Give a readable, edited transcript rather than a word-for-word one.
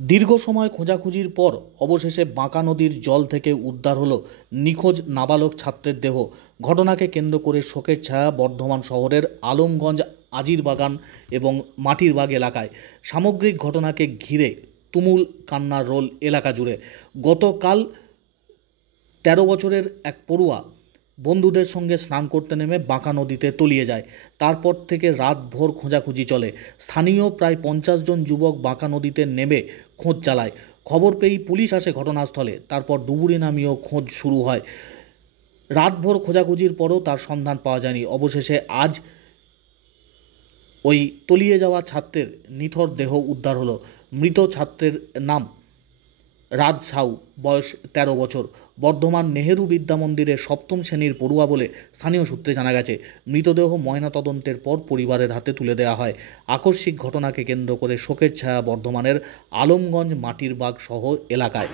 দীর্ঘ সময় খোঁজাখুঁজির পর অবশেষে বাঁকা নদীর জল থেকে উদ্ধার হলো নিখোঁজ নাবালক ছাত্রের দেহ। ঘটনাকে কেন্দ্র করে শোকের ছায়া বর্ধমান শহরের আলমগঞ্জ আজিরবাগান এবং মাটিরবাগ এলাকায়। সামগ্রিক ঘটনাকে ঘিরে তুমুল কান্নার রোল এলাকা জুড়ে। গতকাল ১৩ বছরের এক পড়ুয়া বন্ধুদের সঙ্গে স্নান করতে নেমে বাঁকা নদীতে তলিয়ে যায়। তারপর থেকে রাতভর খোঁজাখুঁজি চলে। স্থানীয় প্রায় ৫০ জন যুবক বাঁকা নদীতে নেমে খোঁজ চালায়। খবর পেয়েই পুলিশ আসে ঘটনাস্থলে। তারপর ডুবুরি নামিয়েও খোঁজ শুরু হয়। রাতভর খোঁজাখুঁজির পরও তার সন্ধান পাওয়া যায়নি। অবশেষে আজ ওই তলিয়ে যাওয়া ছাত্রের নিথর দেহ উদ্ধার হলো। মৃত ছাত্রের নাম রাজ সাউ, বয়স ১৩ বছর। বর্ধমান নেহেরু বিদ্যা মন্দিরে সপ্তম শ্রেণীর পড়ুয়া বলে স্থানীয় সূত্রে জানা গেছে। মৃতদেহ ময়নাতদন্তের পর পরিবারের হাতে তুলে দেওয়া হয়। আকস্মিক ঘটনাকে কেন্দ্র করে শোকের ছায়া বর্ধমানের আলমগঞ্জ মাটিরবাগ সহ এলাকায়।